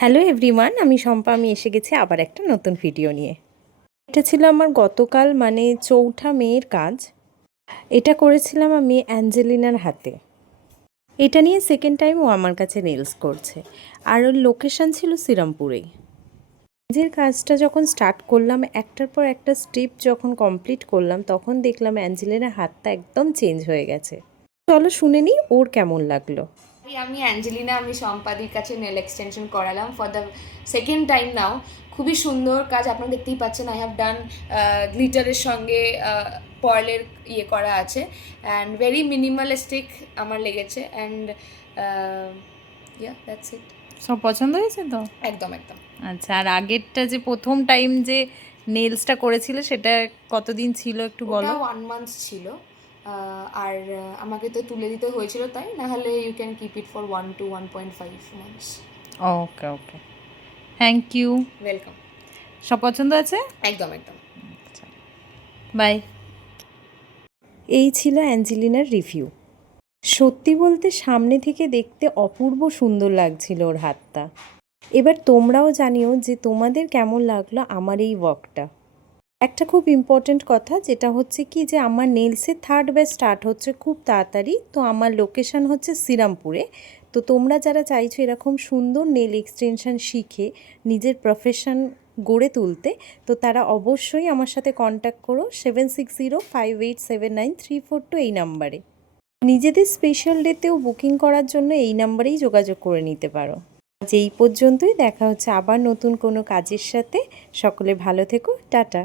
Hello everyone, আমি শম্পা। আমি এসে গেছি আবার একটা নতুন ভিডিও নিয়ে। এটা ছিল আমার গতকাল মানে 4ঠা মেয়ের কাজ। এটা করেছিলাম আমি অ্যাঞ্জেলিনার হাতে। এটা নিয়ে সেকেন্ড টাইম ও আমার কাছে নেলস করছে, আর ওর লোকেশন ছিল শ্রীরামপুরেই। নিজের কাজটা যখন স্টার্ট করলাম, একটার পর একটা স্টেপ যখন কমপ্লিট করলাম, তখন দেখলাম অ্যাঞ্জেলিনার হাতটা একদম চেঞ্জ হয়ে গেছে। চলো শুনে নিই ওর কেমন লাগলো। আমি অ্যাঞ্জেলিনা, আমি সম্পাদির কাছে নেল এক্সটেনশন করালাম ফর দ্য সেকেন্ড টাইম নাও। খুবই সুন্দর কাজ, আপনারা দেখতেই পাচ্ছেন। আই হ্যাভ ডান গ্লিটারের সঙ্গে পার্লের ইয়ে করা আছে, অ্যান্ড ভেরি মিনিমালিস্টিক আমার লেগেছে। And yeah, that's it. সব পছন্দ হয়েছে তো? একদম একদম। আচ্ছা, আর আগেরটা যে প্রথম টাইম যে নেলসটা করেছিলে সেটা কতদিন ছিল একটু ওটা বলো। 1 month ছিল। আর আমাকে তো তুলে দিতে হয়েছিল, তাই না হলে you can keep it for 1 to 1.5 months। Okay okay, thank you. Welcome. সব পছন্দ আছে? একদম একদম। বাই। এই ছিল অ্যাঞ্জেলিনার রিভিউ। সত্যি বলতে সামনে থেকে দেখতে অপূর্ব সুন্দর লাগছিল ওর হাতটা। এবার তোমরাও জানিও যে তোমাদের কেমন লাগলো আমার এই ওয়ার্কটা। একটা খুব ইম্পর্ট্যান্ট কথা যেটা হচ্ছে কি, যে আমার নেলসের 3rd ব্যাচ স্টার্ট হচ্ছে খুব তাড়াতাড়ি। তো আমার লোকেশান হচ্ছে শ্রীরামপুরে। তো তোমরা যারা চাইছো এরকম সুন্দর নেল এক্সটেনশন শিখে নিজের প্রফেশন গড়ে তুলতে, তো তারা অবশ্যই আমার সাথে কন্ট্যাক্ট করো 7605879342 এই নাম্বারে। নিজেদের স্পেশাল ডেতেও বুকিং করার জন্য এই নাম্বারেই যোগাযোগ করে নিতে পারো। আজ এই পর্যন্তই, দেখা হচ্ছে আবার নতুন কোনো কাজের সাথে। সকলে ভালো থেকো, টাটা।